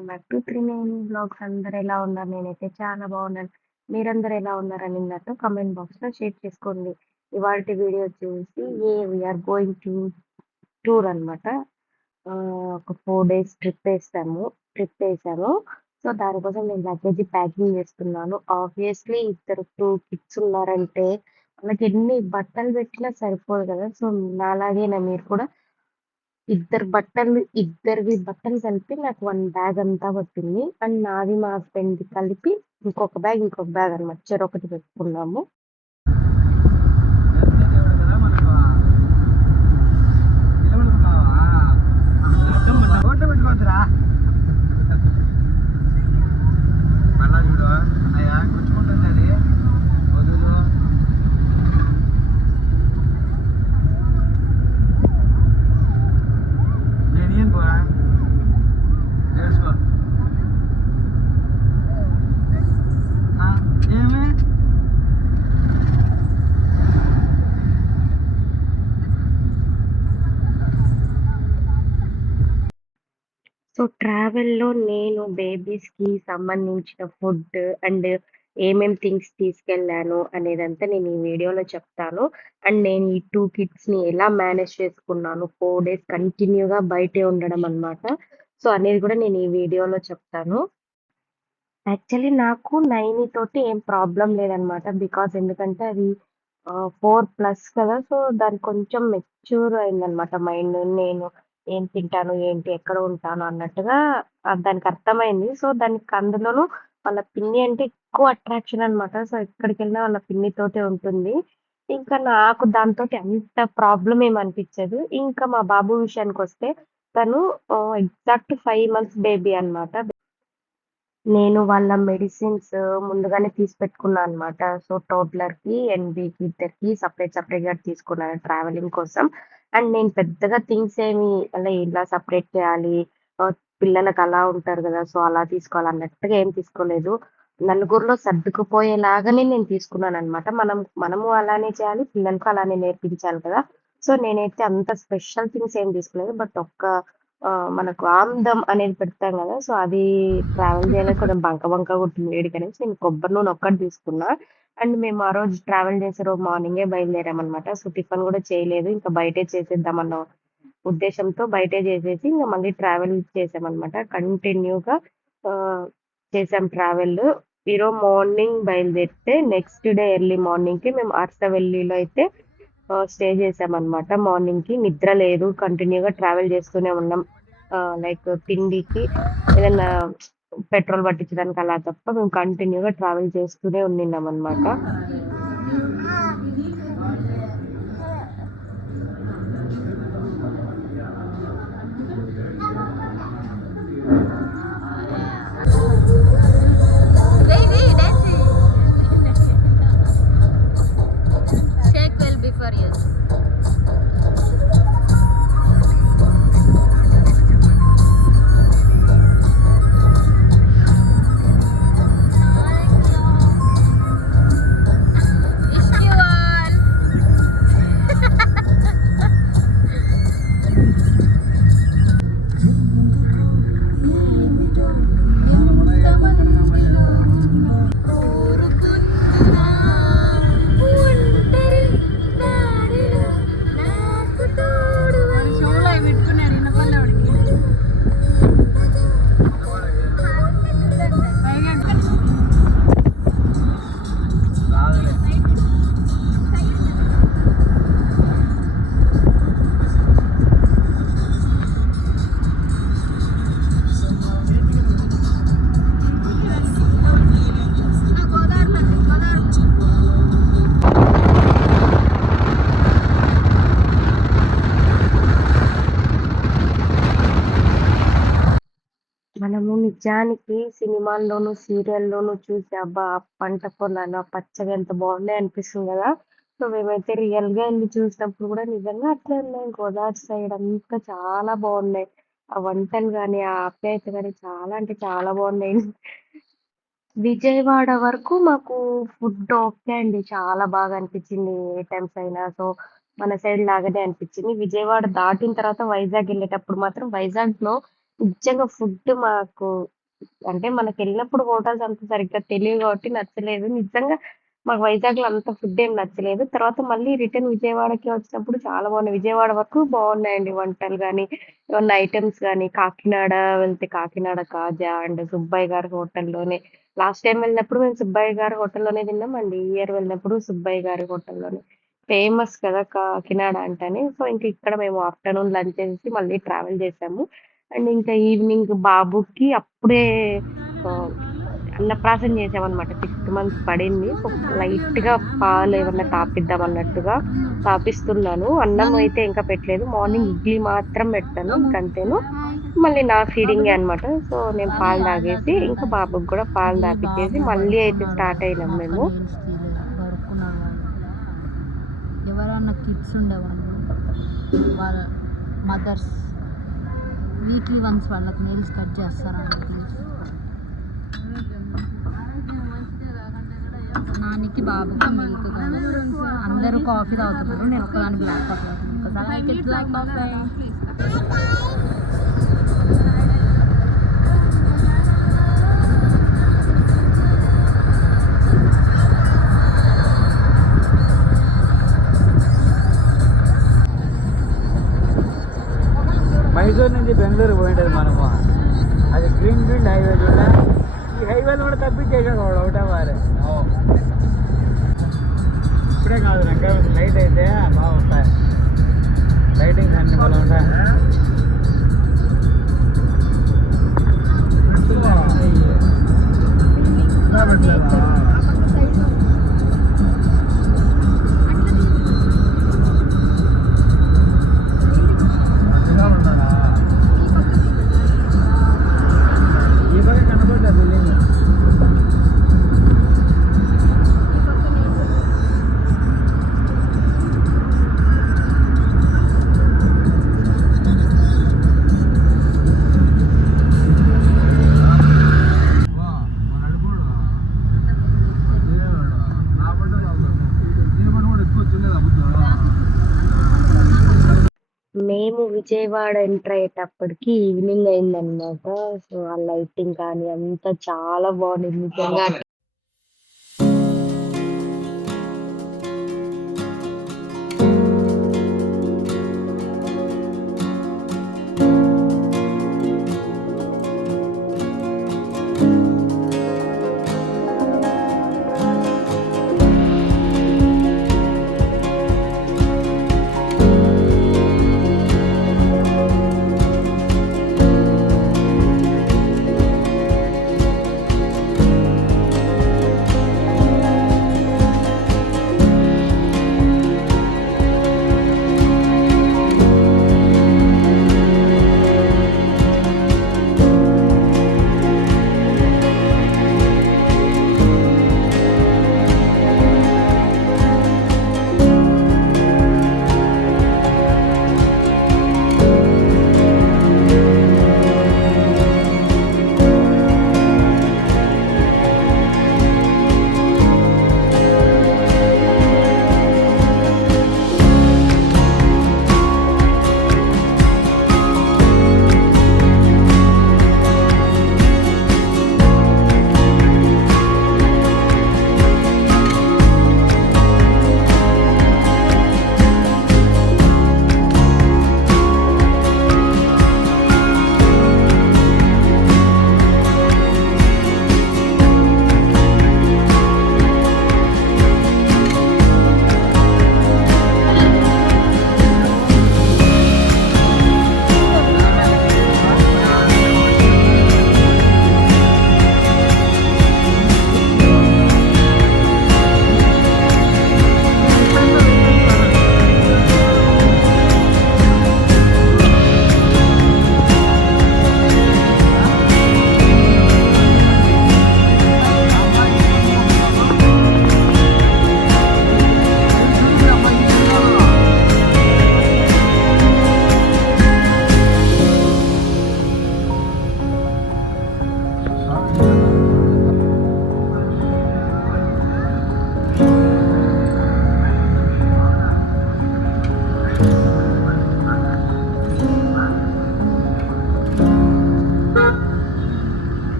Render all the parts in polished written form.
Welcome back to Trineni blogs. అందరూ ఎలా ఉన్నారు? నేనైతే చాలా బాగున్నాను. మీరందరూ ఎలా ఉన్నారని నాతో కామెంట్ బాక్స్ లో షేర్ చేసుకోండి. ఇవాల్టి వీడియో వచ్చేసి వీఆర్ గోయింగ్ టు టూర్ అన్నమాట. ఒక 4 days ట్రిప్ వేసాము. సో దానికోసం నేను లగేజ్ ప్యాకింగ్ చేస్తున్నాను. ఆబ్వియస్లీ ఇద్దరు 2 kids ఉన్నారంటే వాళ్ళకి ఎన్ని బట్టలు పెట్టినా సరిపోదు కదా. సో నాలాగేనా మీరు కూడా? ఇద్దరివి బట్టలు కలిపి నాకు 1 బ్యాగ్ అంతా పట్టింది. అండ్ నాది మా హస్బెండ్‌ది కలిపి ఇంకొక బ్యాగ్ అన్నమాట. చెరొకటి పెట్టుకున్నాము. దేవుడు కదా మనకు నిలబడి ఉన్నావా రోడ్లో పెట్టుకోవద్దురా మళ్ళా చూడు అన్నయ్య గుచ్చుకుంటుంది అది వదులు నేను ఏం పోరా నేర్చుకో ఏమి సో ట్రావెల్‌లో నేను బేబీస్‌కి సంబంధించిన ఫుడ్ అండ్ ఏమేం థింగ్స్ తీసుకెళ్ళాను అనేదంతా నేను ఈ వీడియోలో చెప్తాను. అండ్ నేను ఈ 2 కిడ్స్‌ని ఎలా మేనేజ్ చేసుకున్నాను. 4 డేస్ కంటిన్యూగా బయటే ఉండడం అన్నమాట. సో అనేది కూడా నేను ఈ వీడియోలో చెప్తాను. యాక్చువల్లీ నాకు నైని తోటి ఏం ప్రాబ్లమ్ లేదనమాట. బికాజ్ ఎందుకంటే అది 4+ కదా. సో దానికి కొంచెం మెచ్యూర్ అయిందనమాట మైండ్. నేను ఏం తింటాను, ఏంటి, ఎక్కడ ఉంటాను అన్నట్టుగా దానికి అర్థమైంది. సో దానికి అందులోనూ వాళ్ళ పిన్ని అంటే ఎక్కువ అట్రాక్షన్ అనమాట. సో ఎక్కడికెళ్ళినా వాళ్ళ పిన్నితోటే ఉంటుంది. ఇంకా నాకు దానితోటి అంత ప్రాబ్లమ్ ఏమి అనిపించదు. ఇంకా మా బాబు విషయానికొస్తే తను ఎగ్జాక్ట్ 5 months బేబీ అన్నమాట. నేను వాళ్ళ మెడిసిన్స్ ముందుగానే తీసి పెట్టుకున్నా అనమాట. సో టోడ్లర్‌కి అండ్ వీళ్ళకి ఇద్దరికీ సెపరేట్‌గా తీసుకున్నాను ట్రావెలింగ్ కోసం. అండ్ నేను పెద్దగా థింగ్స్ ఏమి అలా ఇలా సెపరేట్ చేయాలి. పిల్లలకి అలా ఉంటారు గదా. సో అలా తీసుకోవాలన్నట్టుగా ఏం తీసుకోలేదు. నలుగురిలో సర్దుకుపోయేలాగానే నేను తీసుకున్నాననమాట. మనము అలానే చేయాలి. పిల్లలకు అలానే నేర్పించాలి కదా. సో నేనైతే అంత స్పెషల్ థింగ్స్ ఏం తీసుకోలేదు. బట్ మనకు ఆమ్దం అనేది పెడతాం గదా. సో అది ట్రావెల్ చేయడానికి కొంచెం బంక కొట్టింది వేడికనేసి నేను కొబ్బరి నూనె ఒక్కటి తీసుకున్నా. అండ్ మేము ఆ రోజు ట్రావెల్ చేసే రోజు మార్నింగే బయలుదేరామనమాట. సో టిఫిన్ గూడా చేయలేదు. ఇంకా బయటే చేసేద్దామన్న ఉద్దేశంతో బయటే చేసేసి ఇంక మళ్ళీ ట్రావెల్ చేసామనమాట. కంటిన్యూగా చేసాం ట్రావెల్. ఈరోజు మార్నింగ్ బయలుదేరితే నెక్స్ట్ డే ఎర్లీ మార్నింగ్‌కి మేము అరసవెల్లిలో అయితే స్టే చేసామనమాట. మార్నింగ్‌కి నిద్ర లేదు. కంటిన్యూగా ట్రావెల్ చేస్తూనే ఉన్నాం. లైక్ తిండికి ఏదన్నా పెట్రోల్ పట్టించడానికి అలా తప్ప మేము కంటిన్యూగా ట్రావెల్ చేస్తూనే ఉన్నిన్నామనమాట. Shake well before yes. Wish you all. కోరుకుంటున్నా ఒంటరి దారిలో నాకు తోడు షోలో పెట్టుకున్నాడు ఇన్నపల్లెవాడికి రాదులే మనము నిజానికి సినిమాల్లోను, సీరియల్‌లోను చూసి అబ్బా! ఆ పంట పొలాలు ఆ పచ్చగా ఎంత బాగున్నాయి అనిపిస్తుంది గదా. సో మేమైతే రియల్‌గా ఎళ్లి చూసినప్పుడు గూడా నిజంగా అట్లే ఉన్నాయి. గోదావరి సైడ్ అంతా చాలా బాగున్నాయి. ఆ వంటలు గాని, ఆ ఆప్యాయత గాని చాలా అంటే చాలా బాగున్నాయి. విజయవాడ వరకు మాకు ఫుడ్ ఓకే అండి. చాలా బాగా అనిపించింది. ఏ టైమ్స్ అయినా. సో మన సైడ్ లాగానే అనిపించింది. విజయవాడ దాటిన తర్వాత వైజాగ్ ఎళ్ళేటప్పుడు మాత్రం వైజాగ్‌లో నిజంగా ఫుడ్ మాకు అంటే మనకెళ్ళినప్పుడు హోటల్స్ అంత సరిగ్గా తెలియవు కాబట్టి నచ్చలేదు. నిజంగా మాకు వైజాగ్‌లో అంత ఫుడ్ ఏం నచ్చలేదు. తర్వాత మళ్ళీ రిటర్న్ విజయవాడకి వచ్చినప్పుడు చాలా బాగున్నాయి. విజయవాడ వరకు బాగున్నాయండి వంటలు గాని, ఏమన్నా ఐటెమ్స్ గాని, కాకినాడ వెళ్తే కాకినాడ కాజా అండ్ సుబ్బయ్య గారి హోటల్‌లోనే లాస్ట్ టైమ్ వెళ్ళినప్పుడు మేము సుబ్బయ్య గారి హోటల్‌లోనే తిన్నామండి. ఈ ఇయర్ వెళ్ళినప్పుడు సుబ్బయ్య గారి హోటల్‌లోనే. ఫేమస్ కదా! కాకినాడ అంటేనే. సో, ఇంక ఇక్కడ మేము ఆఫ్టర్‌నూన్ లంచ్ చేసేసి మళ్ళీ ట్రావెల్ చేసాము. అండ్ ఇంకా ఈవినింగ్ బాబుకి అప్పుడే ఆహ్, అన్నప్రాసన చేసామనమాట. 6 మంత్స్ పడింది. సో, లైట్‌గా పాలు ఏమన్నా తాపిద్దాం అన్నట్టుగా తాపిస్తున్నాను. అన్నం అయితే ఇంకా పెట్టలేదు. మార్నింగ్ ఇడ్లీ మాత్రం పెట్టాను. ఇంకంతేను. మళ్ళీ నా ఫీడింగే అనమాట. సో, నేను పాలు తాగేసి ఇంకా బాబుకి కూడా పాలు తాపిచ్చేసి మళ్ళీ అయితే స్టార్ట్ అయినాం మేము. ఎవరన్నా కిడ్స్ ఉండేవాళ్ళు వాళ్ళ మదర్స్ వీక్లీ వన్స్ వాళ్ళకి నెయిల్స్ కట్ చేస్తారా నానికి బాబుకి మిల్క్ అందరూ కాఫీ తాగుతున్నారు. నేను ఒక్కదాన్ని బ్లాక్ కాఫీ మైసూర్ నుంచి బెంగళూరు పోయింటది మనము. అది గ్రీన్ ఫీల్డ్ హైవే చూడ. ఈ హైవేలు కూడా తప్పించేసాడు వాడు ఒకటే వారే. ఇప్పుడే కాదు ఇంకా లైట్ అయితే బాగుంటాయి. లైటింగ్స్ అన్ని బాగా ఉంటాయి. ఈ పక్క కనపడ్డా బిల్డింగ్. మేము విజయవాడ ఎంటర్ అయ్యేటప్పటికి ఈవినింగ్ అయిందనమాట. సో, ఆ లైటింగ్ కానీ అంతా చాలా బాగుంది నిజంగా.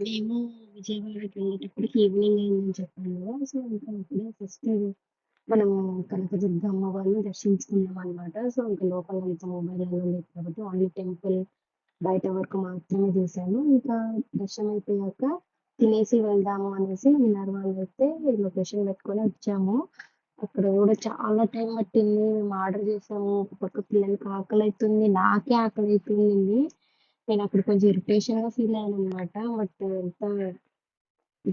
మేము విజయవాడకి వెళ్ళేటప్పటికి ఈవినింగ్ అయిందని చెప్పాను కదా! సో, ఇంకా అప్పుడే ఫస్ట్ మనము కనకదుర్గ అమ్మవారిని దర్శించుకున్నాం అనమాట. సో, ఇంక లోపలంతా మొబైల్ అలో లేదు కాబట్టి ఓన్లీ టెంపుల్ బయట వరకు మాత్రమే తీశాను. ఇంకా దర్శనం అయిపోయాక తినేసి వెళ్దాము అనేసి మినర్వాలో అయితే లొకేషన్ పెట్టుకొని వచ్చాము. అక్కడ కూడా చాలా టైం పట్టింది. మేము ఆర్డర్ చేసాము. ఒక పక్క పిల్లలకి ఆకలైతుంది. నాకే ఆకలైతుండింది. నేను అక్కడ కొంచెం ఇరిటేషన్‌గా ఫీల్ అయ్యాననమాట. బట్ ఎంత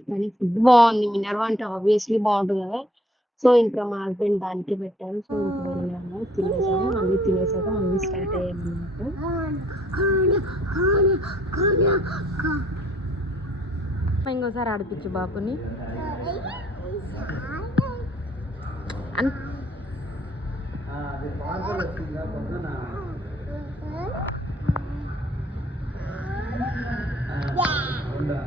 కానీ ఫుడ్ బావుంది. మినర్వా అంటే ఆబ్వియస్‌లీ బావుంటది కదా! సో, ఇంకా మా హస్బెండ్ దానికే పెట్టారు. సో, ఇంక వెళ్ళాము. తినేసాము. మళ్ళీ తినేసాక మళ్ళీ స్టార్ట్ అయ్యామనమాట. ఇంకోసారి ఆడిపించు బాబుని. అది పార్సల్ వచ్చిందా పొద్దున ఉందా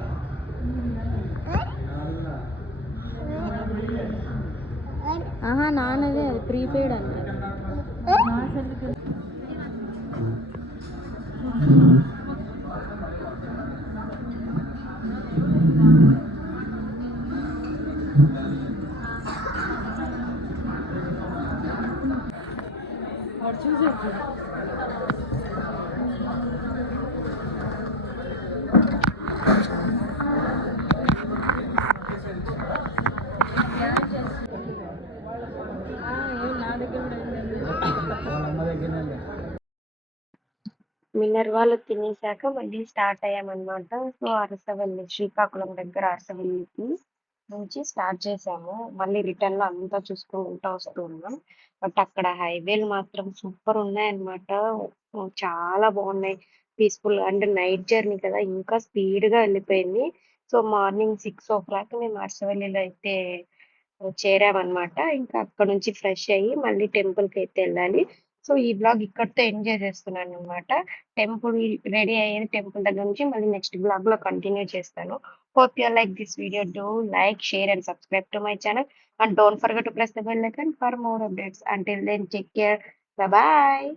ఆహా నాన్నదే అది ప్రీపెయిడ్ అంటారు. నా దగ్గర కూడా వాళ్ళ అమ్మ దగ్గరనే మినర్వాలో తినేసాక మళ్ళీ స్టార్ట్ అయ్యామనమాట. సో, అరసవల్లి శ్రీకాకుళం దగ్గర అరసవల్లికి నుంచి స్టార్ట్ చేసాము. మళ్ళీ రిటర్న్‌లో అంతా చూసుకుంటా వస్తూ ఉన్నాం. బట్ అక్కడ హైవేలు మాత్రం సూపర్ ఉన్నాయన్నమాట. చాలా బాగున్నాయి. పీస్‌ఫుల్‌గా అంటే నైట్ జర్నీ కదా! ఇంకా స్పీడ్‌గా వెళ్ళిపోయింది. సో, మార్నింగ్ 6:00 మేము అరసవల్లిలో అయితే చేరామనమాట. ఇంకా అక్కడ నుంచి ఫ్రెష్ అయ్యి మళ్ళీ టెంపుల్‌కైతే వెళ్ళాలి. సో, ఈ వ్లాగ్ ఇక్కడితో ఎండ్ చేసేస్తున్నాననమాట. టెంపుల్ రెడీ అయ్యేది టెంపుల్ దగ్గర నుంచి మళ్ళీ నెక్స్ట్ వ్లాగ్‌లో కంటిన్యూ చేస్తాను. Hope you like this video. Do like, share and subscribe to my channel. And don't forget to press the bell icon for more updates. Until then, take care. Bye bye.